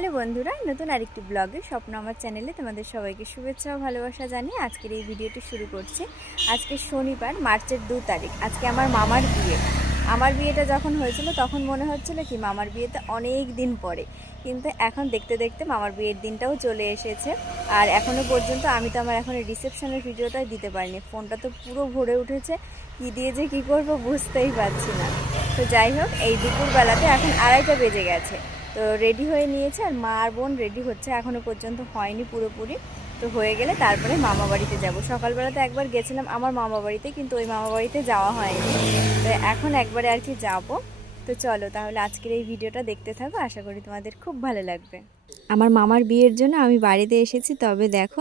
Hello বন্ধুরা, নতুন আরেকটি ব্লগে স্বপ্ন আমার চ্যানেলে তোমাদের সবাইকে শুভেচ্ছা ও ভালোবাসা জানিয়ে আজকের এই ভিডিওটি শুরু করছি। আজকে শনিবার, মার্চের দু তারিখ। আজকে আমার মামার বিয়ে। আমার বিয়েটা যখন হয়েছিল তখন মনে হচ্ছিল কি, মামার বিয়েতে অনেক দিন পরে। কিন্তু এখন দেখতে দেখতে মামার বিয়ের দিনটাও চলে এসেছে। আর এখনও পর্যন্ত আমি তো আমার এখন রিসেপশনের ভিডিওটাই দিতে পারিনি। ফোনটা তো পুরো ভরে উঠেছে। কী দিয়ে যে কী করব বুঝতেই পারছি না। তো যাই হোক, এই দুপুরবেলাতে এখন আড়াইটা বেজে গেছে। তো রেডি হয়ে নিয়েছে আর মা আর বোন রেডি হচ্ছে এখনও পর্যন্ত হয়নি পুরোপুরি। তো হয়ে গেলে তারপরে মামা বাড়িতে যাব। সকালবেলাতে একবার গেছিলাম আমার মামা বাড়িতে, কিন্তু ওই মামা বাড়িতে যাওয়া হয়নি। তো এখন একবারে আর কি যাব। তো চলো তাহলে আজকের এই ভিডিওটা দেখতে থাকো, আশা করি তোমাদের খুব ভালো লাগবে। আমার মামার বিয়ের জন্য আমি বাড়িতে এসেছি, তবে দেখো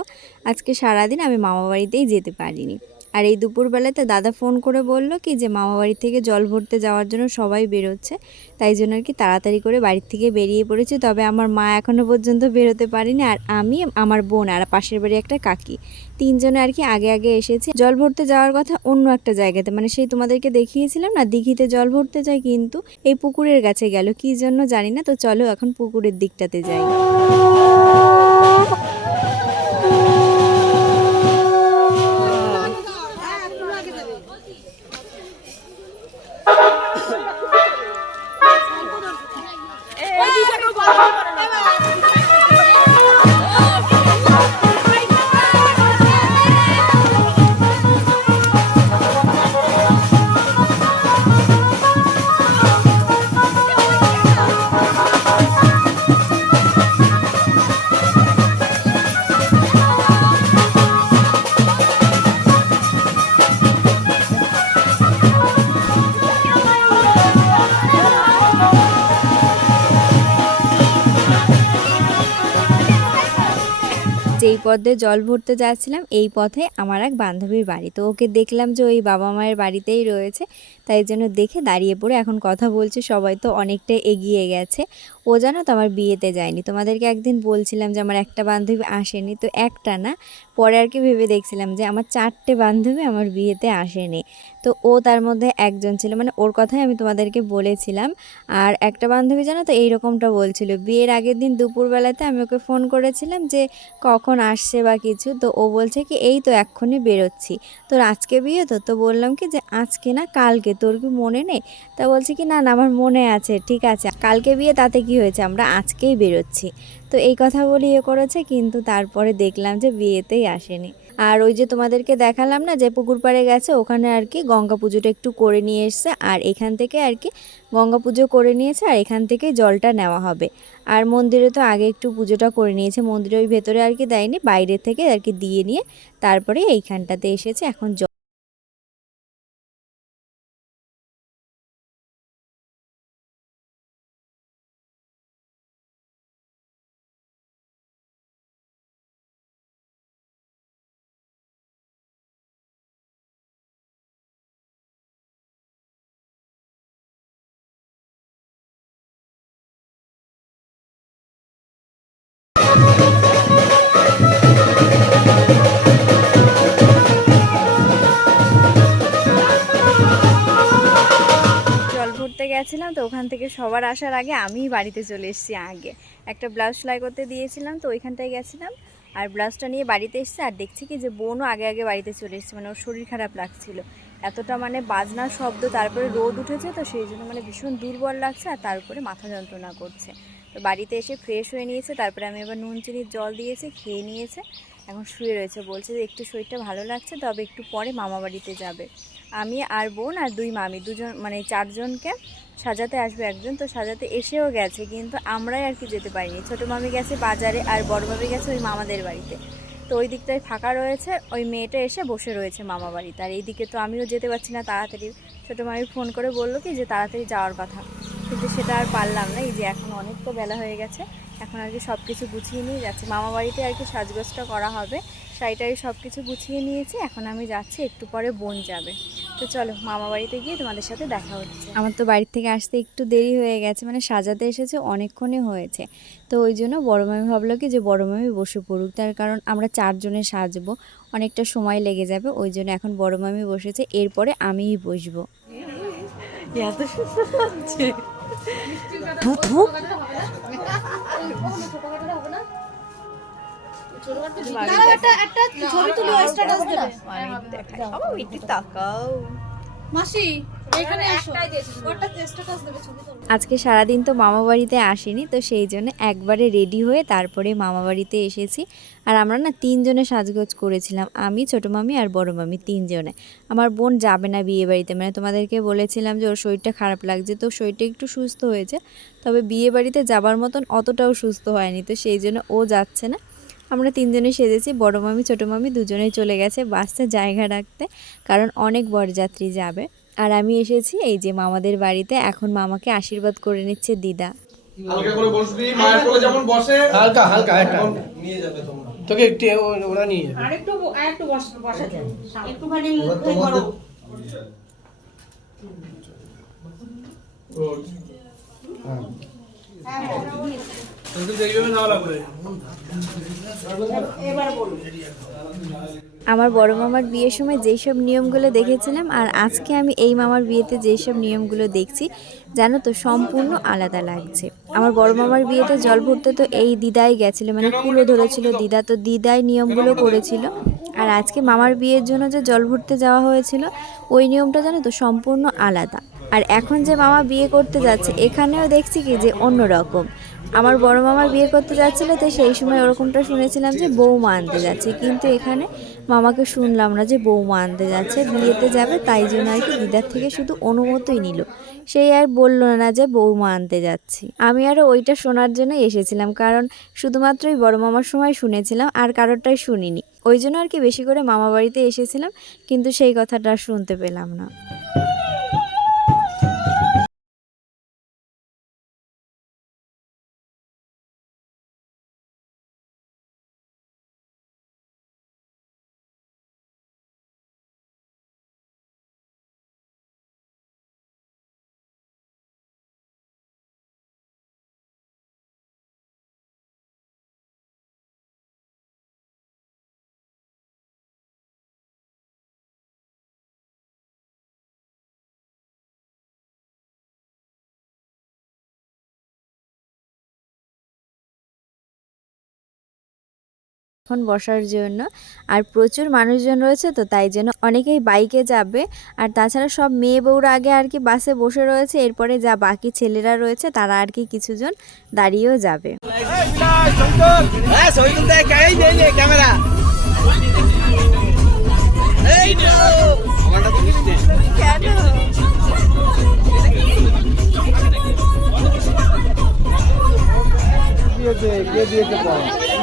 আজকে সারাদিন আমি মামা বাড়িতেই যেতে পারিনি। আর এই দুপুরবেলাতে দাদা ফোন করে বলল কি যে মামা বাড়ি থেকে জল ভরতে যাওয়ার জন্য সবাই বেরোচ্ছে, তাই জন্য আর কি তাড়াতাড়ি করে বাড়ির থেকে বেরিয়ে পড়েছি। তবে আমার মা এখনও পর্যন্ত বেরোতে পারিনি আর আমি, আমার বোন আর পাশের বাড়ি একটা কাকি, তিনজনে আর কি আগে আগে এসেছি। জল ভরতে যাওয়ার কথা অন্য একটা জায়গাতে মানে সেই তোমাদেরকে দেখিয়েছিলাম না, দিঘিতে জল ভরতে যায় কিন্তু এই পুকুরের কাছে গেল, কি জন্য জানি না, তো চলো এখন পুকুরের দিকটাতে যাই। যেই পথে জল ভরতে যাচ্ছিলাম, এই পথে আমার এক বান্ধবীর বাড়ি। তো ওকে দেখলাম যে ওই বাবা মায়ের বাড়িতেই রয়েছে। তাই জন্য দেখে দাঁড়িয়ে পড়ে এখন কথা বলছে। সবাই তো অনেকটা এগিয়ে গেছে। ও জানো তো আমার বিয়েতে যায়নি। তোমাদেরকে একদিন বলছিলাম যে, আমার একটা বান্ধবী আসেনি। তো একটা না, পরে আর কি ভেবে দেখছিলাম যে, আমার চারটে বান্ধবী আমার বিয়েতে আসেনি। তো ও তার মধ্যে একজন ছিল। মানে ওর কথাই আমি তোমাদেরকে বলেছিলাম। আর একটা বান্ধবী জানো তো এইরকমটা বলছিল। বিয়ের আগের দিন দুপুরবেলাতে আমি ওকে ফোন করেছিলাম যে, কখন আসছে বা কিছু। তো ও বলছে কি, এই তো এক্ষুনি বেরোচ্ছি। তোর আজকে বিয়ে তো? তো বললাম কি যে, আজকে না, কালকে তোর কি মনে নেই? তা বলছে কি, না না, আমার মনে আছে, ঠিক আছে। কালকে বিয়ে, তাতে কি হয়েছে? আমরা আজকেই বেরোচ্ছি। তো এই কথা বলে ইয়ে করেছে, কিন্তু তারপরে দেখলাম যে বিয়েতেই আসেনি। আর ওই যে তোমাদেরকে দেখালাম না, যে পুকুর পাড়ে গেছে, ওখানে আর কি গঙ্গা পুজোটা একটু করে নিয়ে এসছে, আর এখান থেকে আর কি গঙ্গা পুজো করে নিয়েছে, আর এখান থেকে জলটা নেওয়া হবে। আর মন্দিরে তো আগে একটু পুজোটা করে নিয়েছে, মন্দিরে ওই ভেতরে আর কি দেয়নি, বাইরে থেকে আর কি দিয়ে নিয়ে তারপরে এইখানটাতে এসেছে, এখন গেছিলাম তো ওখান থেকে সবার আসার আগে আমি বাড়িতে চলে এসেছি আগে। একটা ব্লাউজ সেলাই করতে দিয়েছিলাম তো ওইখানটায় গেছিলাম। আর ব্লাউজটা নিয়ে বাড়িতে এসেছে আর দেখছি কি যে বোনও আগে আগে বাড়িতে চলে এসেছে মানে ওর শরীর খারাপ লাগছিল। এতটা মানে বাজনার শব্দ, তারপরে রোদ উঠেছে তো সেই জন্য মানে ভীষণ দুর্বল লাগছে আর তারপরে মাথা যন্ত্রণা করছে। তো বাড়িতে এসে ফ্রেশ হয়ে নিয়েছে, তারপরে আমি এবার নুন চিনির জল দিয়েছে, খেয়ে নিয়েছে। এখন শুয়ে রয়েছে, বলছে যে একটু শরীরটা ভালো লাগছে, তবে একটু পরে মামা বাড়িতে যাবে। আমি আর বোন আর দুই মামি, দুজন মানে চারজনকে সাজাতে আসবে একজন, তো সাজাতে এসেও গেছে, কিন্তু আমরাই আর কি যেতে পারিনি। ছোটো মামি গেছে বাজারে আর বড় মামি গেছে ওই মামাদের বাড়িতে। তো ওই দিকটায় ফাঁকা রয়েছে, ওই মেয়েটা এসে বসে রয়েছে মামা বাড়িতে। আর এইদিকে তো আমিও যেতে পারছি না তাড়াতাড়ি। ছোটো মামি ফোন করে বলল কি যে তাড়াতাড়ি যাওয়ার কথা। কিন্তু সেটা আর পারলাম না, এই যে এখন অনেকটা বেলা হয়ে গেছে। এখন আর কি সব কিছু গুছিয়ে নিয়ে যাচ্ছে। মামা বাড়িতে আর কি সাজগোজটা করা হবে শাড়িটাই সব কিছু গুছিয়ে নিয়েছি। এখন আমি যাচ্ছি, একটু পরে বোন যাবে। তো চলো মামা বাড়িতে গিয়ে তোমাদের সাথে দেখা হচ্ছে। আমার তো বাড়ির থেকে আসতে একটু দেরি হয়ে গেছে মানে সাজাতে এসেছে অনেকক্ষণই হয়েছে। তো ওই জন্য বড় মামি ভাবলো কি যে বড় মামি বসে পড়ুক তার কারণ আমরা চারজনে সাজবো অনেকটা সময় লেগে যাবে ওই জন্য এখন বড় মামি বসেছে এরপরে আমিই বসবো। এত সুন্দর ছবি তুলে স্ট্যাটাস দেবে। তাকাও। মাসি এখানে এসো। ওটা স্ট্যাটাস দেবে ছবি তুলো। আজকে সারাদিন তো মামা বাড়িতে আসিনি তো সেই জন্য একবারে রেডি হয়ে তারপরে মামা বাড়িতে এসেছি। আর আমরা না তিনজনে সাজগোজ করেছিলাম আমি ছোটো মামি আর বড় মামি তিনজনে। আমার বোন যাবে না বিয়ে বাড়িতে মানে তোমাদেরকে বলেছিলাম যে ওর শরীরটা খারাপ লাগছে তো শরীরটা একটু সুস্থ হয়েছে। তবে বিয়ে বাড়িতে যাবার মতন অতটাও সুস্থ হয়নি তো সেই জন্য ও যাচ্ছে না। আমরা তিনজনে সেজেছি বড় মামি ছোটো মামি দুজনেই চলে গেছে বাসে জায়গা রাখতে কারণ অনেক বরযাত্রী যাবে। আর আমি এসেছি এই যে মামাদের বাড়িতে এখন মামাকে আশীর্বাদ করে নিচ্ছে দিদা। হালকা করে বসবি মায়ের কোলে যেমন বসে হালকা হালকা একটা। নিয়ে যাবে তোমরা। তোকে একটু ওরা নিয়ে যাবে। আরেকটু আরেকটু বস- বসা যায় একটুখানি মুখে করো। কিন্তু দেখবে আমার বড় মামার বিয়ের সময় যেই সব নিয়মগুলো দেখেছিলাম, আর আজকে আমি এই মামার বিয়েতে যেই সব নিয়মগুলো দেখছি জানো তো সম্পূর্ণ আলাদা লাগছে। আমার বড় মামার বিয়েতে জল ভরতে তো এই দিদাই গেছিল মানে কুলো ধরেছিল দিদা, তো দিদাই নিয়মগুলো করেছিল। আর আজকে মামার বিয়ের জন্য যে জল ভরতে যাওয়া হয়েছিল, ওই নিয়মটা জানো তো সম্পূর্ণ আলাদা। আর এখন যে মামা বিয়ে করতে যাচ্ছে, এখানেও দেখছি কি যে অন্য রকম আমার বড় মামা বিয়ে করতে যাচ্ছিল, তো সেই সময় ওরকমটা শুনেছিলাম যে বৌমা আনতে যাচ্ছে। কিন্তু এখানে মামাকে শুনলাম না যে বৌমা আনতে যাচ্ছে, বিয়েতে যাবে, তাই জন্য আর কি দিদার থেকে শুধু অনুমতিই নিল। সেই আর বলল না যে বৌমা আনতে যাচ্ছি। আমি আরও ওইটা শোনার জন্য এসেছিলাম, কারণ শুধুমাত্রই বড় মামার সময় শুনেছিলাম, আর কারোরটাই শুনিনি। ওই জন্য আর কি বেশি করে মামা বাড়িতে এসেছিলাম, কিন্তু সেই কথাটা শুনতে পেলাম না। এখন বসার জন্য। আর প্রচুর মানুষজন রয়েছে তো তাই জন্য অনেকেই বাইকে যাবে। আর তাছাড়া সব মেয়ে বউরা আগে আর কি বাসে বসে রয়েছে, এরপরে যা বাকি ছেলেরা রয়েছে তারা আর কি কিছুজন দাঁড়িয়েও যাবে। কে দিয়েছে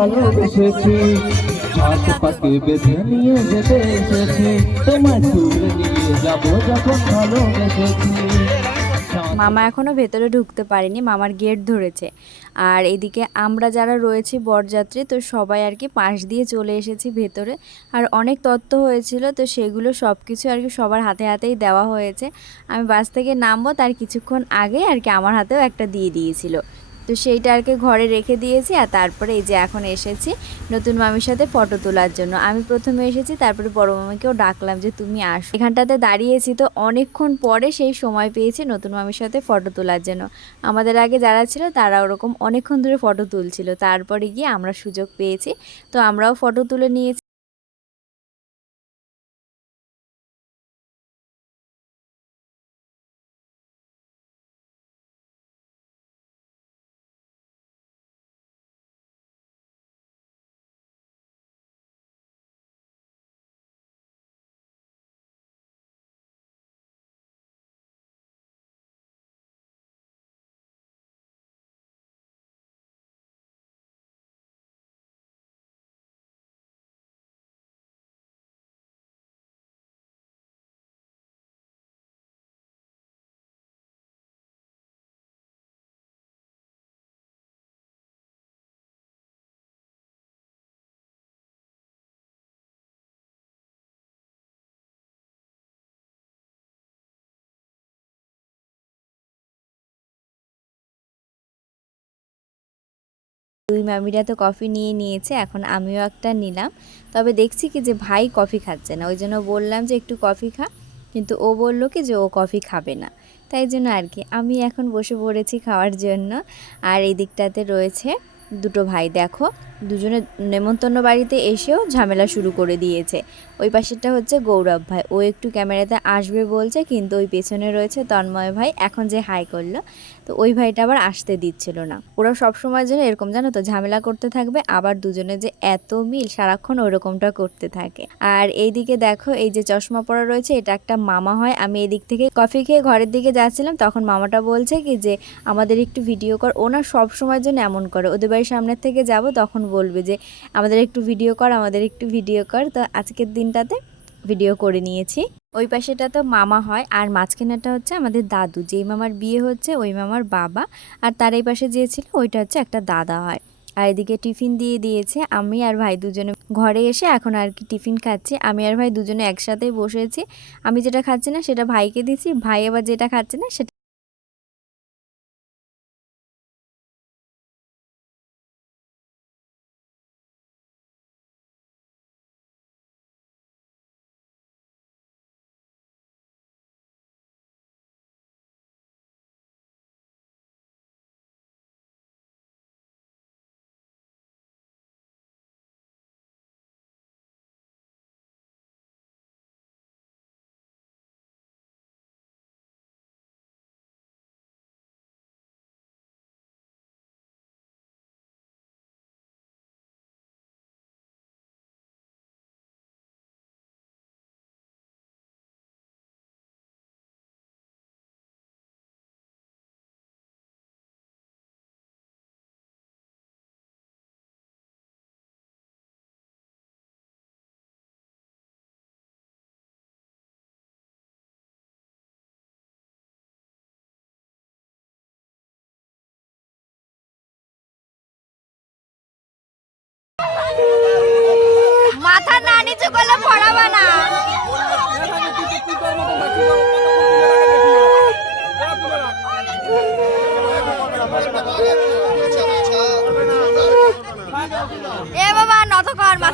ভালোবেসেছি সাত পাকে বেঁধে নিয়ে যেতে এসেছি। তুলে নিয়ে যাব যখন ভালোবেসেছি মামা এখনও ভেতরে ঢুকতে পারেনি, মামার গেট ধরেছে। আর এদিকে আমরা যারা রয়েছি বরযাত্রী, তো সবাই আর কি পাশ দিয়ে চলে এসেছি ভেতরে। আর অনেক তত্ত্ব হয়েছিল, তো সেগুলো সব কিছু আর কি সবার হাতে হাতেই দেওয়া হয়েছে। আমি বাস থেকে নামবো, তার কিছুক্ষণ আগে আর কি আমার হাতেও একটা দিয়ে দিয়েছিল। তো সেইটা আর কি ঘরে রেখে দিয়েছি আর তারপরে এই যে এখন এসেছি নতুন মামির সাথে ফটো তোলার জন্য। আমি প্রথমে এসেছি, তারপরে বড় মামিকেও ডাকলাম যে তুমি আসো। এখানটাতে দাঁড়িয়েছি তো অনেকক্ষণ পরে সেই সময় পেয়েছি নতুন মামির সাথে ফটো তোলার জন্য। আমাদের আগে যারা ছিল তারা ওরকম অনেকক্ষণ ধরে ফটো তুলছিল। তারপরে গিয়ে আমরা সুযোগ পেয়েছি। তো আমরাও ফটো তুলে নিয়েছি। দুই মামিরা তো কফি নিয়ে নিয়েছে, এখন আমিও একটা নিলাম। তবে দেখছি কি যে ভাই কফি খাচ্ছে না, ওই জন্য বললাম যে একটু কফি খা। কিন্তু ও বলল কি যে ও কফি খাবে না। তাই জন্য আর কি, আমি এখন বসে পড়েছি খাওয়ার জন্য। আর এই দিকটাতে রয়েছে দুটো ভাই, দেখো। দুজনে নেমন্তন্ন বাড়িতে এসেও ঝামেলা শুরু করে দিয়েছে। ওই পাশেরটা হচ্ছে গৌরব ভাই। ও একটু ক্যামেরাতে আসবে বলছে, কিন্তু ওই পেছনে রয়েছে তন্ময় ভাই। এখন যে হাই করল, তো ওই ভাইটা আবার আসতে দিচ্ছিল না। ওরা সব সময় জন্য এরকম জানো তো, ঝামেলা করতে থাকবে, আবার দুজনে যে এত মিল সারাক্ষণ ওরকমটা করতে থাকে। আর এইদিকে দেখো, এই যে চশমা পরা রয়েছে, এটা একটা মামা হয়। আমি এদিক থেকে কফি খেয়ে ঘরের দিকে যাচ্ছিলাম, তখন মামাটা বলছে কি যে, আমাদের একটু ভিডিও কর। ওনা সব সময়ের জন্য এমন করে। ওদের বাড়ির সামনের থেকে যাব, তখন বলবে যে, আমাদের একটু ভিডিও কর, আমাদের একটু ভিডিও কর। তো আজকের দিনটাতে ভিডিও করে নিয়েছি। ওই পাশেটা তো মামা হয়, আর মাঝখানেটা হচ্ছে আমাদের দাদু। যেই মামার বিয়ে হচ্ছে, ওই মামার বাবা। আর তার এই পাশে যে ছিল, ওইটা হচ্ছে একটা দাদা হয়। আর এদিকে টিফিন দিয়ে দিয়েছে আমি আর ভাই দুজনে। ঘরে এসে এখন আর কি টিফিন খাচ্ছি। আমি আর ভাই দুজনে একসাথে বসেছি। আমি যেটা খাচ্ছি না, সেটা ভাইকে দিচ্ছি। ভাই আবার যেটা খাচ্ছে না, সেটা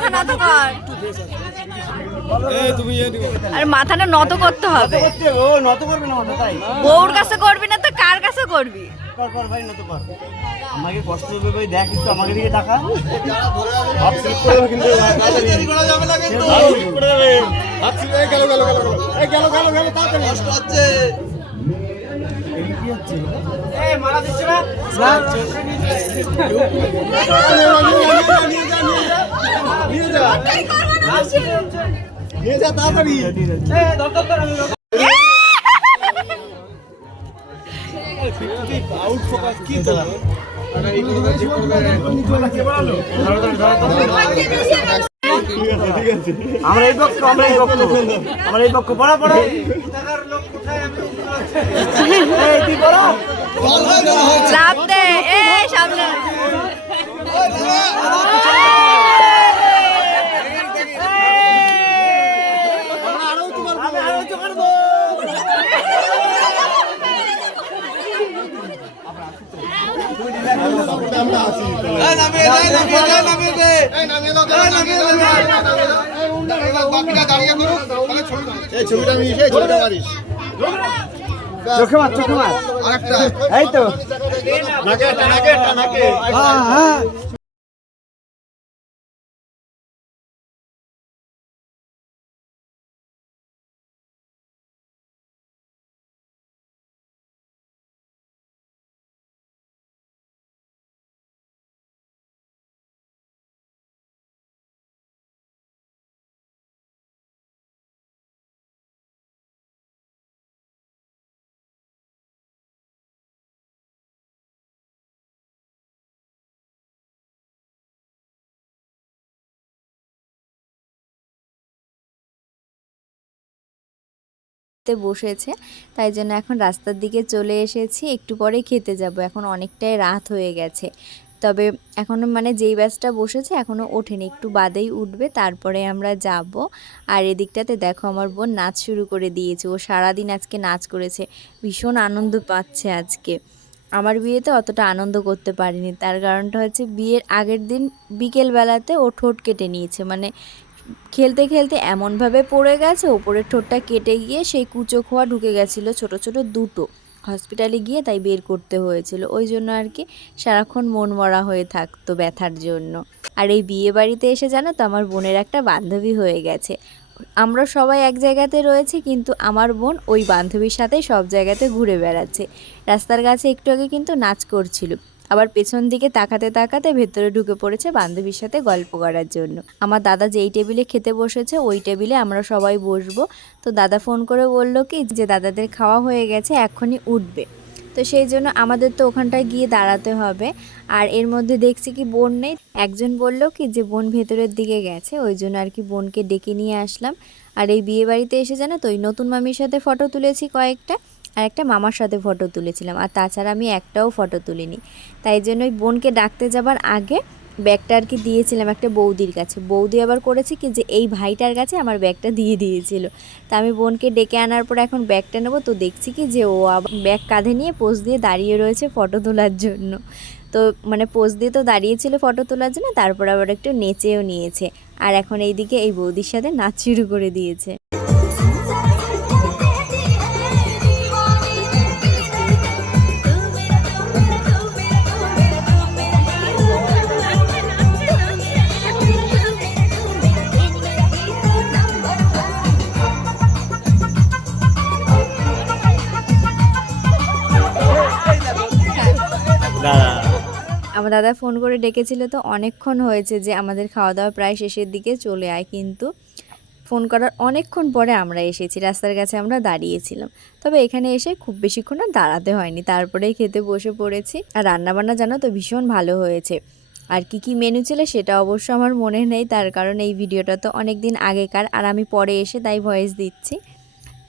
মাথা নত কর। আর মাথাটা নত করতে হবে। ও নত করবে না ওটা তাই বউর কাছে করবি না তো কার কাছে করবি? কর কর ভাই নত কর আমাকে কষ্ট হবে ভাই দেখ একটু আমাকে দিকে টাকা হাত স্লিপ করে কিন্তু তাড়াতাড়ি করা যাবে না কিন্তু স্লিপ করে দেবে হাত স্লিপ এই গেল গেল গেল গেল এই গেল গেল গেল তাড়াতাড়ি কষ্ট হচ্ছে কি হচ্ছে এই মারা দিচ্ছে না? না। নিয়ে যা তাড়াতাড়ি। আউট ফোকাস কি আমরা এই পক্ষ আমরা এই পক্ষ আমরা এই পক্ষ পড়া পড়া। এই চাপ দে এ সামনে চোখে মার চোখে মার। এই তো। নাকে একটা নাকে একটা নাকে হ্যাঁ হ্যাঁ। তে বসেছে। তাই জন্য এখন রাস্তার দিকে চলে এসেছি। একটু পরে খেতে যাব। এখন অনেকটাই রাত হয়ে গেছে। তবে এখনও মানে যেই বাসটা বসেছে এখনও ওঠেনি। একটু বাদেই উঠবে, তারপরে আমরা যাব। আর এদিকটাতে দেখো আমার বোন নাচ শুরু করে দিয়েছে। ও সারাদিন আজকে নাচ করেছে। ভীষণ আনন্দ পাচ্ছে আজকে। আমার বিয়েতে অতটা আনন্দ করতে পারিনি। তার কারণটা হচ্ছে বিয়ের আগের দিন বিকেলবেলাতে ও ঠোঁট কেটে নিয়েছে। মানে খেলতে খেলতে এমনভাবে পড়ে গেছে, ওপরের ঠোঁটটা কেটে গিয়ে সেই কুচো খোয়া ঢুকে গেছিল ছোট ছোট দুটো। হসপিটালে গিয়ে তাই বের করতে হয়েছিল। ওই জন্য আর কি সারাক্ষণ মন মরা হয়ে থাকতো ব্যথার জন্য। আর এই বিয়ে বাড়িতে এসে জানো তো আমার বোনের একটা বান্ধবী হয়ে গেছে। আমরা সবাই এক জায়গাতে রয়েছি, কিন্তু আমার বোন ওই বান্ধবীর সাথে সব জায়গাতে ঘুরে বেড়াচ্ছে। রাস্তার কাছে একটু আগে কিন্তু নাচ করছিল। আবার পেছন দিকে তাকাতে তাকাতে ভেতরে ঢুকে পড়েছে বান্ধবীর সাথে গল্প করার জন্য। আমার দাদা যেই টেবিলে খেতে বসেছে, ওই টেবিলে আমরা সবাই বসবো। তো দাদা ফোন করে বলল কি যে, দাদাদের খাওয়া হয়ে গেছে এখনই উঠবে। তো সেই জন্য আমাদের তো ওখানটায় গিয়ে দাঁড়াতে হবে। আর এর মধ্যে দেখছি কি বোন নেই। একজন বলল কি যে, বোন ভেতরের দিকে গেছে। ওই জন্য আর কি বোনকে ডেকে নিয়ে আসলাম। আর এই বিয়ে বাড়িতে এসে জানো তো, ওই নতুন মামির সাথে ফটো তুলেছি কয়েকটা। আর একটা মামার সাথে ফটো তুলেছিলাম, আর তাছাড়া আমি একটাও ফটো তুলিনি। তাই জন্য ওই বোনকে ডাকতে যাবার আগে ব্যাগটা আর কি দিয়েছিলাম একটা বৌদির কাছে। বৌদি আবার করেছে কি যে এই ভাইটার কাছে আমার ব্যাগটা দিয়ে দিয়েছিল। তা আমি বোনকে ডেকে আনার পর এখন ব্যাগটা নেব, তো দেখছি কি যে ও আবার ব্যাগ কাঁধে নিয়ে পোজ দিয়ে দাঁড়িয়ে রয়েছে ফটো তোলার জন্য। তো মানে পোজ দিয়ে তো দাঁড়িয়েছিল ফটো তোলার জন্য, তারপর আবার একটু নেচেও নিয়েছে। আর এখন এইদিকে এই বৌদির সাথে নাচ শুরু করে দিয়েছে। আমার দাদা ফোন করে ডেকেছিল তো, অনেকক্ষণ হয়েছে যে আমাদের খাওয়া দাওয়া প্রায় শেষের দিকে চলে আয়, কিন্তু ফোন করার অনেকক্ষণ পরে আমরা এসেছি, রাস্তার কাছে আমরা দাঁড়িয়েছিলাম। তবে এখানে এসে খুব বেশিক্ষণ আর দাঁড়াতে হয়নি, তারপরেই খেতে বসে পড়েছি। আর রান্নাবান্না জানো তো, ভীষণ ভালো হয়েছে। আর কি কি মেনু ছিল সেটা অবশ্য আমার মনে নেই, তার কারণ এই ভিডিওটা তো অনেক দিন আগেকার, আর আমি পরে এসে তাই ভয়েস দিচ্ছি।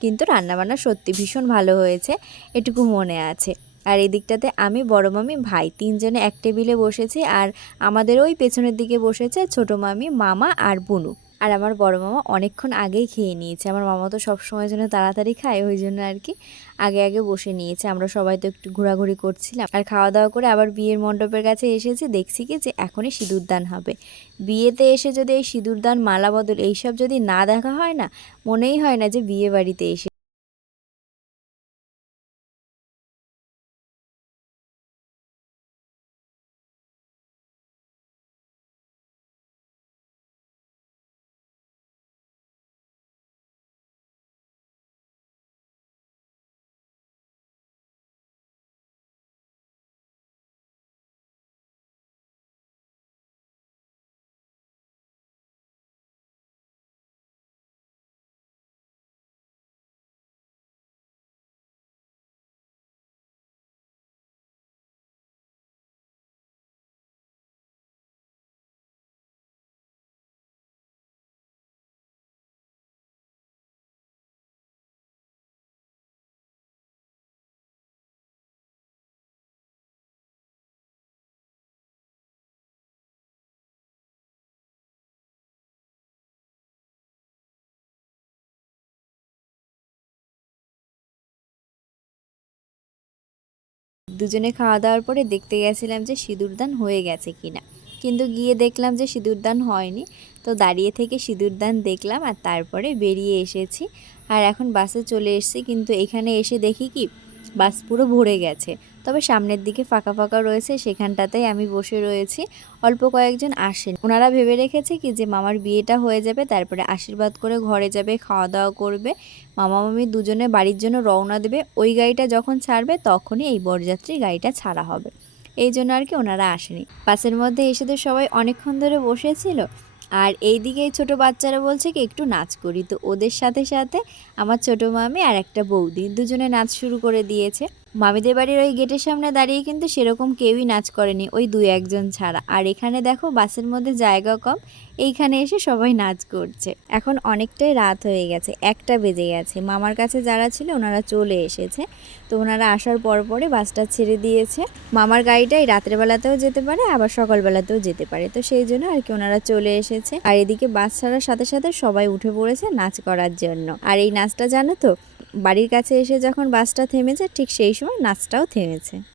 কিন্তু রান্নাবান্না সত্যি ভীষণ ভালো হয়েছে, এটুকু মনে আছে। আর এই দিকটাতে আমি বড় মামি, ভাই তিনজনে এক টেবিলে বসেছি আর আমাদের ওই পেছনের দিকে বসেছে ছোট মামি, মামা আর বুনু। আর আমার বড় মামা অনেকক্ষণ আগেই খেয়ে নিয়েছে। আমার মামা তো সব সময় জন্য তাড়াতাড়ি খায়, ওই জন্য আর কি আগে আগে বসে নিয়েছে। আমরা সবাই তো একটু ঘোরাঘুরি করছিলাম। আর খাওয়া দাওয়া করে আবার বিয়ের মণ্ডপের কাছে এসেছি, দেখছি কি যে এখনই সিঁদুরদান হবে। বিয়েতে এসে যদি এই সিঁদুরদান মালা বদল এইসব যদি না দেখা হয় না, মনেই হয় না যে বিয়ে বাড়িতে এসে দুজনে খাওয়া দাওয়ার পরে দেখতে গেছিলাম যে সিঁদুরদান হয়ে গেছে কিনা। কিন্তু গিয়ে দেখলাম যে সিঁদুরদান হয়নি। তো দাঁড়িয়ে থেকে সিঁদুরদান দেখলাম আর তারপরে বেরিয়ে এসেছি। আর এখন বাসে চলে এসেছি। কিন্তু এখানে এসে দেখি কি বাস পুরো ভরে গেছে। তবে সামনের দিকে ফাঁকা ফাঁকা রয়েছে, সেখানটাতেই আমি বসে রয়েছি। অল্প কয়েকজন আসেন। ওনারা ভেবে রেখেছে কি যে মামার বিয়েটা হয়ে যাবে, তারপরে আশীর্বাদ করে ঘরে যাবে খাওয়া দাওয়া করবে। মামা মামি দুজনে বাড়ির জন্য রওনা দেবে। ওই গাড়িটা যখন ছাড়বে, তখনই এই বরযাত্রী গাড়িটা ছাড়া হবে। এই জন্য আর কি ওনারা আসেনি। বাসের মধ্যে এসে তো সবাই অনেকক্ষণ ধরে বসেছিল। আর এইদিকে এই ছোটো বাচ্চারা বলছে কি, একটু নাচ করি। তো ওদের সাথে সাথে আমার ছোটো মামি আর একটা বৌদি, দুজনে নাচ শুরু করে দিয়েছে। মামিদের বাড়ির ওই গেটের সামনে দাঁড়িয়ে কিন্তু সেরকম কেউই নাচ করেনি, ওই দুই একজন ছাড়া। আর এখানে দেখো বাসের মধ্যে জায়গা কম, এইখানে এসে সবাই নাচ করছে। এখন অনেকটাই রাত হয়ে গেছে, একটা বেজে গেছে। মামার কাছে যারা ছিল ওনারা চলে এসেছে, তো ওনারা আসার পর পরে বাসটা ছেড়ে দিয়েছে। মামার গাড়িটাই রাতের বেলাতেও যেতে পারে, আবার সকালবেলাতেও যেতে পারে। তো সেই জন্য আর কি ওনারা চলে এসেছে। আর এদিকে বাস ছাড়ার সাথে সাথে সবাই উঠে পড়েছে নাচ করার জন্য। আর এই নাচটা জানো তো বাড়ির কাছে এসে যখন বাসটা থেমেছে ঠিক সেই সময় নাচটাও থেমেছে।